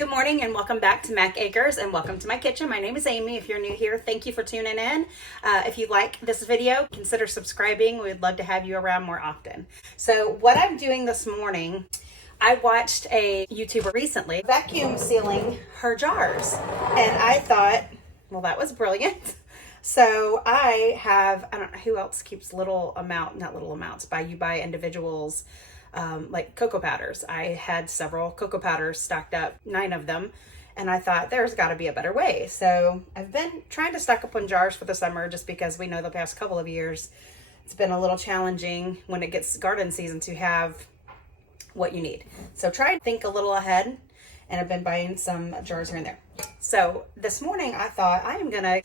Good morning and welcome back to Mac Acres and welcome to my kitchen. My name is Amy. If you're new here, thank you for tuning in. If you like this video, consider subscribing. We'd love to have you around more often. So what I'm doing this morning, I watched a YouTuber recently vacuum sealing her jars and I thought, well, that was brilliant. So I don't know who else keeps not little amounts, you buy individuals, like cocoa powders. I had several cocoa powders stocked up, 9 of them, and I thought there's got to be a better way. So I've been trying to stock up on jars for the summer just because we know the past couple of years it's been a little challenging when it gets garden season to have what you need. So try and think a little ahead, and I've been buying some jars here and there. So this morning I thought I am gonna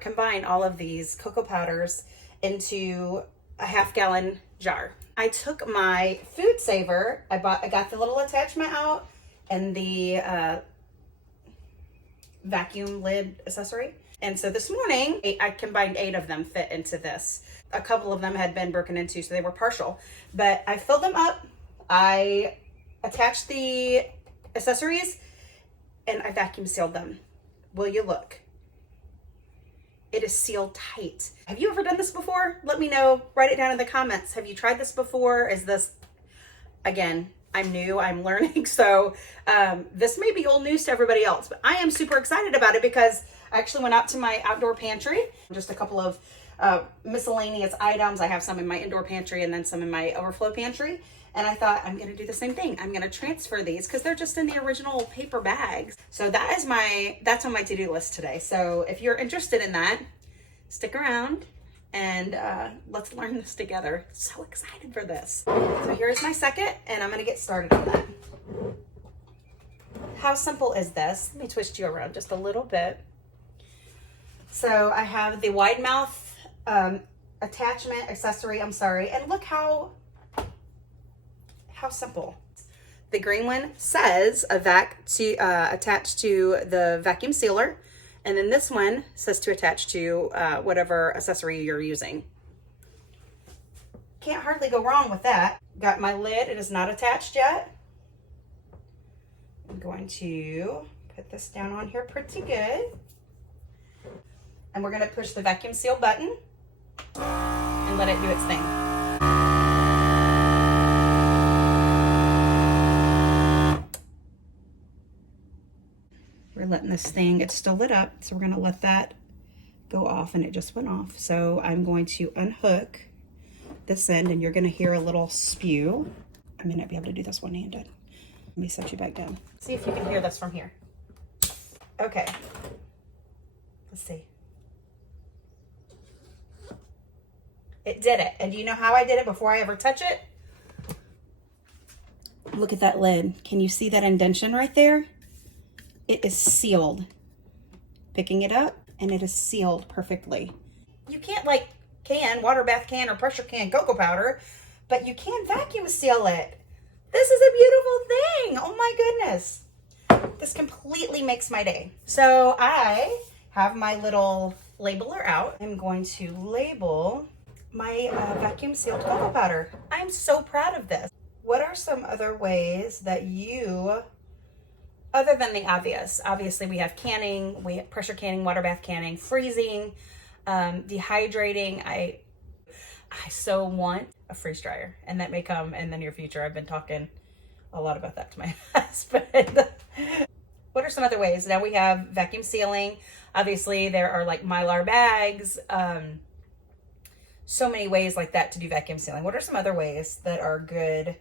combine all of these cocoa powders into a half-gallon jar. I took my food saver. I got the little attachment out and the vacuum lid accessory. And so this morning, I combined 8 of them fit into this. A couple of them had been broken into, so they were partial. But I filled them up. I attached the accessories and I vacuum sealed them. Will you look? It is sealed tight. Have you ever done this before? Let me know. Write it down in the comments. Have you tried this before? Is this, again, I'm new, I'm learning. So this may be old news to everybody else, but I am super excited about it because I actually went out to my outdoor pantry, just a couple of miscellaneous items. I have some in my indoor pantry and then some in my overflow pantry. And I thought I'm gonna do the same thing. I'm gonna transfer these because they're just in the original paper bags. So that's on my to-do list today. So if you're interested in that, stick around and let's learn this together. So excited for this. So here's my second and I'm gonna get started on that. How simple is this? Let me twist you around just a little bit. So I have the wide mouth attachment accessory, and look how simple. The green one says attach to the vacuum sealer, and then this one says to attach to whatever accessory you're using. Can't hardly go wrong with that. Got my lid, it is not attached yet. I'm going to put this down on here pretty good. And we're gonna push the vacuum seal button and let it do its thing. We're letting this thing, it's still lit up, so we're gonna let that go off, and it just went off. So I'm going to unhook this end and you're gonna hear a little spew. I may not be able to do this one-handed. Let me set you back down. See if you can hear this from here. Okay, let's see. It did it. And do you know how I did it before I ever touch it? Look at that lid. Can you see that indentation right there? It is sealed. Picking it up and it is sealed perfectly. You can't water bath can or pressure can cocoa powder, but you can vacuum seal it. This is a beautiful thing. Oh my goodness. This completely makes my day. So I have my little labeler out. I'm going to label my vacuum sealed cocoa powder. I'm so proud of this. What are some other ways that you, other than the obvious, obviously we have canning, we have pressure canning, water bath canning, freezing, dehydrating. I so want a freeze dryer, and that may come in the near future. I've been talking a lot about that to my husband. What are some other ways? Now we have vacuum sealing. Obviously there are like Mylar bags, so many ways like that to do vacuum sealing. What are some other ways that are good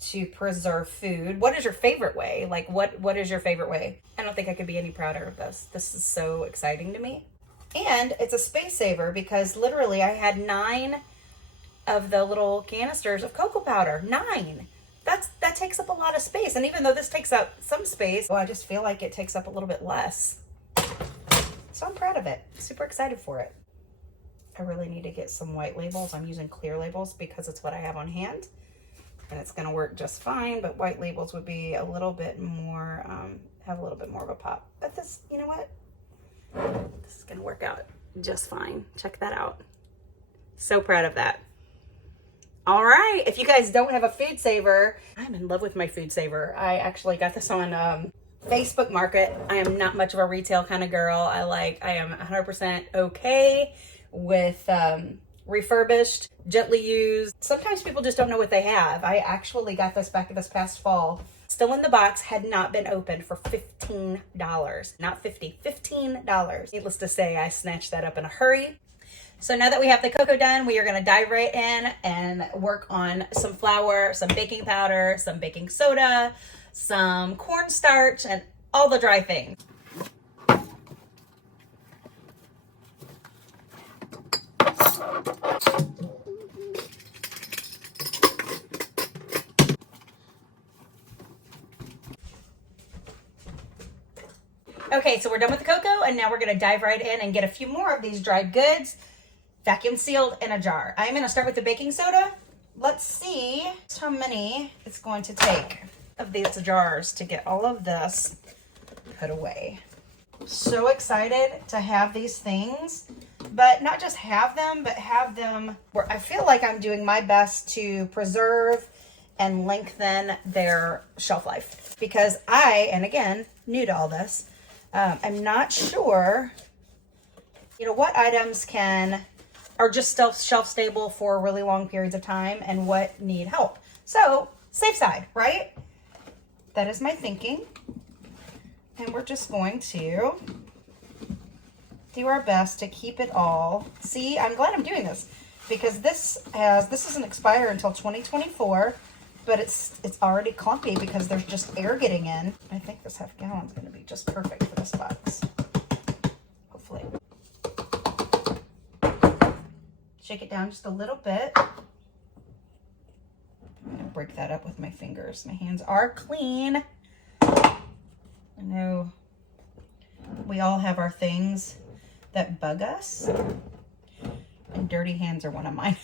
to preserve food? What is your favorite way? Like what is your favorite way? I don't think I could be any prouder of this. This is so exciting to me. And it's a space saver because literally I had 9 of the little canisters of cocoa powder. 9. That takes up a lot of space. And even though this takes up some space, well, I just feel like it takes up a little bit less. So I'm proud of it. Super excited for it. I really need to get some white labels. I'm using clear labels because it's what I have on hand and it's gonna work just fine, but white labels would be a little bit more, have a little bit more of a pop. But this, you know what? This is gonna work out just fine. Check that out. So proud of that. All right, if you guys don't have a food saver, I'm in love with my food saver. I actually got this on Facebook Market. I am not much of a retail kind of girl. I am 100% okay with refurbished, gently used. Sometimes people just don't know what they have. I actually got this back this past fall. Still in the box, had not been opened for $15. Not $50, $15. Needless to say, I snatched that up in a hurry. So now that we have the cocoa done, we are gonna dive right in and work on some flour, some baking powder, some baking soda, some cornstarch, and all the dry things. Okay, so we're done with the cocoa, and now we're gonna dive right in and get a few more of these dried goods vacuum sealed in a jar. I'm gonna start with the baking soda. Let's see how many it's going to take of these jars to get all of this put away. So excited to have these things, but not just have them, but have them where I feel like I'm doing my best to preserve and lengthen their shelf life. Because and again, new to all this, I'm not sure, what items are just shelf stable for really long periods of time and what need help. So, safe side, right? That is my thinking. And we're just going to do our best to keep it all. See, I'm glad I'm doing this because this doesn't expire until 2024, but it's already clumpy because there's just air getting in. I think this half gallon is going to be just perfect for this box. Hopefully. Shake it down just a little bit. I'm going to break that up with my fingers. My hands are clean. I know we all have our things that bug us, and dirty hands are one of mine.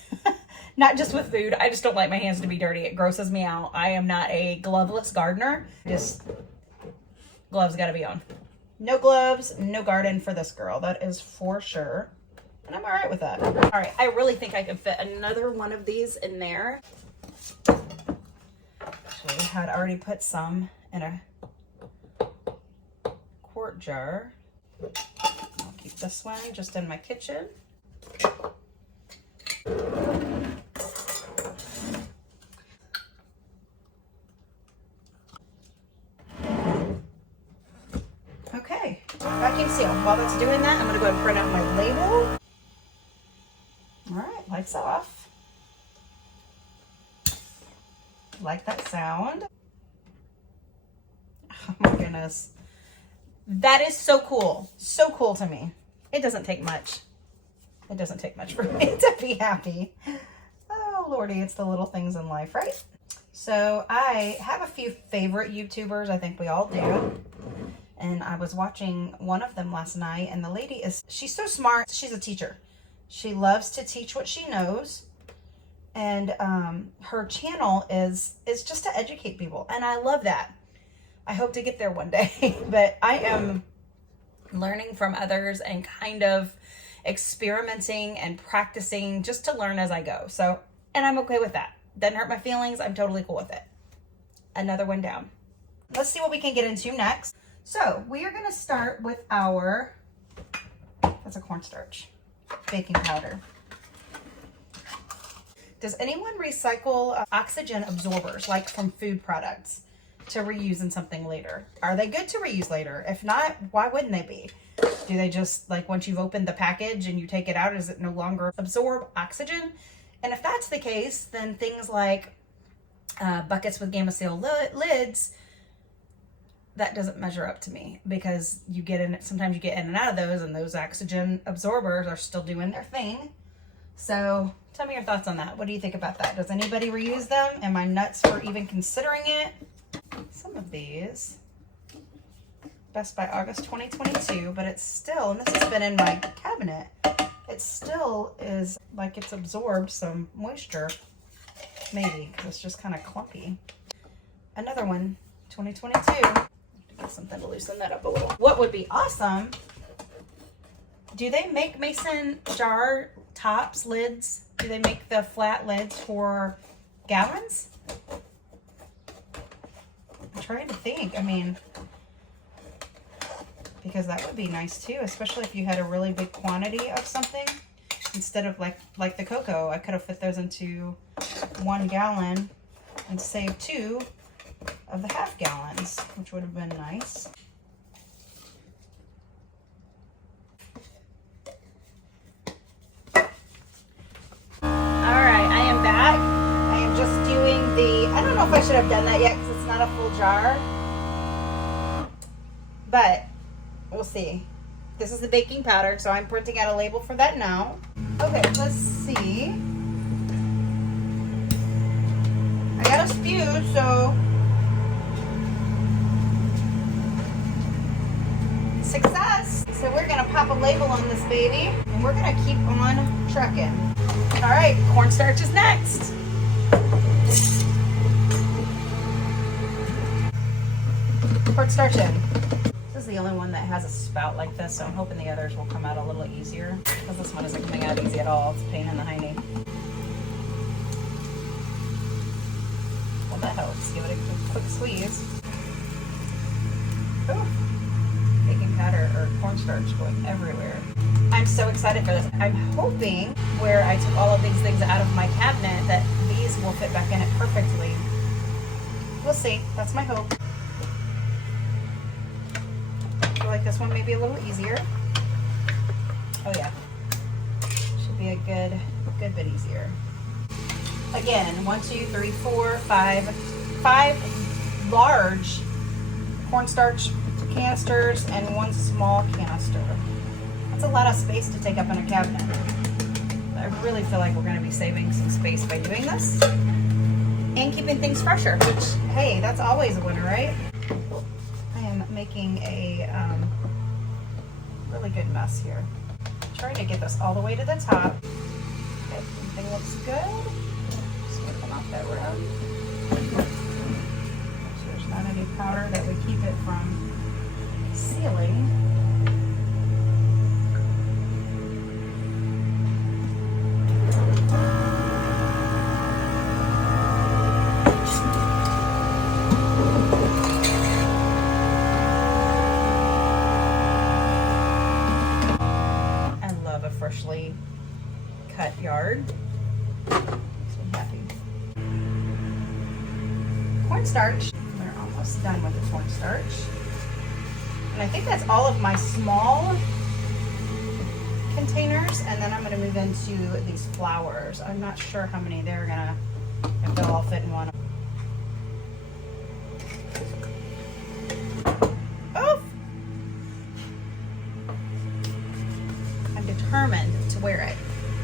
Not just with food. I just don't like my hands to be dirty. It grosses me out. I am not a gloveless gardener. Just gloves got to be on. No gloves, no garden for this girl. That is for sure. And I'm all right with that. All right, I really think I could fit another one of these in there. Actually, I had already put some in a quart jar. I'll keep this one just in my kitchen. Okay, vacuum seal. While that's doing that, I'm gonna go ahead and print out my label. All right, lights off. Like that sound. Oh my goodness. That is so cool. So cool to me. It doesn't take much. It doesn't take much for me to be happy. Oh, Lordy, it's the little things in life, right? So I have a few favorite YouTubers. I think we all do. And I was watching one of them last night, and the lady she's so smart. She's a teacher. She loves to teach what she knows. And her channel is just to educate people. And I love that. I hope to get there one day. But I am learning from others and kind of experimenting and practicing just to learn as I go. So, and I'm okay with that. Doesn't hurt my feelings. I'm totally cool with it. Another one down. Let's see what we can get into next. So we are going to start with that's a cornstarch, baking powder. Does anyone recycle oxygen absorbers, like from food products, to reuse in something later? Are they good to reuse later? If not, why wouldn't they be? Do they just, like, once you've opened the package and you take it out, does it no longer absorb oxygen? And if that's the case, then things like buckets with Gamma Seal lids, that doesn't measure up to me, because sometimes you get in and out of those, and those oxygen absorbers are still doing their thing. So tell me your thoughts on that. What do you think about that? Does anybody reuse them? Am I nuts for even considering it? Some of these, best by August 2022, but it's still, and this has been in my cabinet, it still is like it's absorbed some moisture, maybe, because it's just kind of clumpy. Another one, 2022. Get something to loosen that up a little. What would be awesome, do they make mason jar tops, lids? Do they make the flat lids for gallons? I'm trying to think. I mean, because that would be nice too, especially if you had a really big quantity of something. Instead of like the cocoa, I could have fit those into 1 gallon and saved 2 of the half gallons, which would have been nice. Alright, I am back. I am just doing I don't know if I should have done that yet because it's not a full jar. But we'll see. This is the baking powder, so I'm printing out a label for that now. Okay, let's see. I got a spew, so success. So we're gonna pop a label on this baby, and we're gonna keep on trucking. All right, cornstarch is next. Cornstarch in. This is the only one that has a spout like this, so I'm hoping the others will come out a little easier, because this one isn't coming out easy at all. It's a pain in the hiney. Well, that helps. Give it a quick squeeze. Ooh. Baking powder or cornstarch going everywhere. I'm so excited for this. I'm hoping where I took all of these things out of my cabinet that these will fit back in it perfectly. We'll see. That's my hope. I feel like this one may be a little easier. Oh yeah. Should be a good bit easier. Again, 1, 2, 3, 4, 5 large cornstarch canisters and 1 small canister. That's a lot of space to take up in a cabinet. I really feel like we're going to be saving some space by doing this and keeping things fresher, which, hey, that's always a winner, right? I am making a really good mess here. Trying to get this all the way to the top. Okay, everything looks good. Just going to come off that rub. Make sure there's not any powder that would keep it from sealing. Freshly cut yard. So happy. Cornstarch. We're almost done with the cornstarch. And I think that's all of my small containers. And then I'm going to move into these flours. I'm not sure how many they're going to, if they'll all fit in one. Oh! Determined to wear it.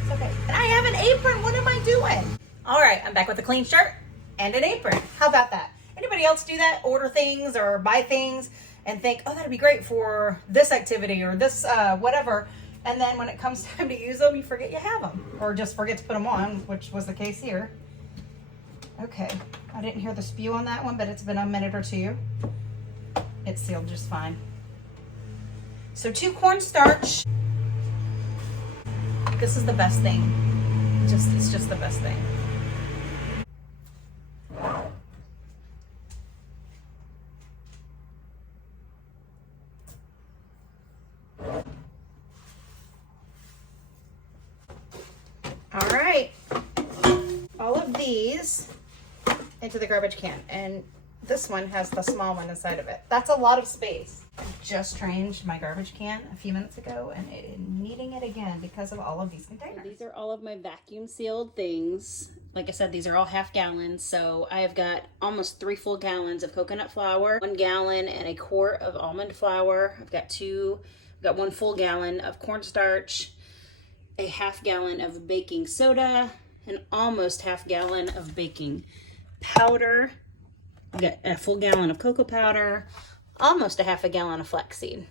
It's okay. And I have an apron. What am I doing? All right, I'm back with a clean shirt and an apron. How about that? Anybody else do that? Order things or buy things and think, oh, that'd be great for this activity or this whatever. And then when it comes time to use them, you forget you have them or just forget to put them on, which was the case here. Okay, I didn't hear the spew on that one, but it's been a minute or two. It's sealed just fine. So 2 cornstarch. This is the best thing. It's just the best thing. All right. All of these into the garbage can. And this one has the small one inside of it. That's a lot of space. I just changed my garbage can a few minutes ago and needing it again because of all of these containers. These are all of my vacuum sealed things. Like I said, these are all half gallons. So I have got almost 3 full gallons of coconut flour, 1 gallon and a quart of almond flour. I've got 1 full gallon of cornstarch, a half gallon of baking soda, and almost half gallon of baking powder. I've got a full gallon of cocoa powder, almost a half a gallon of flaxseed.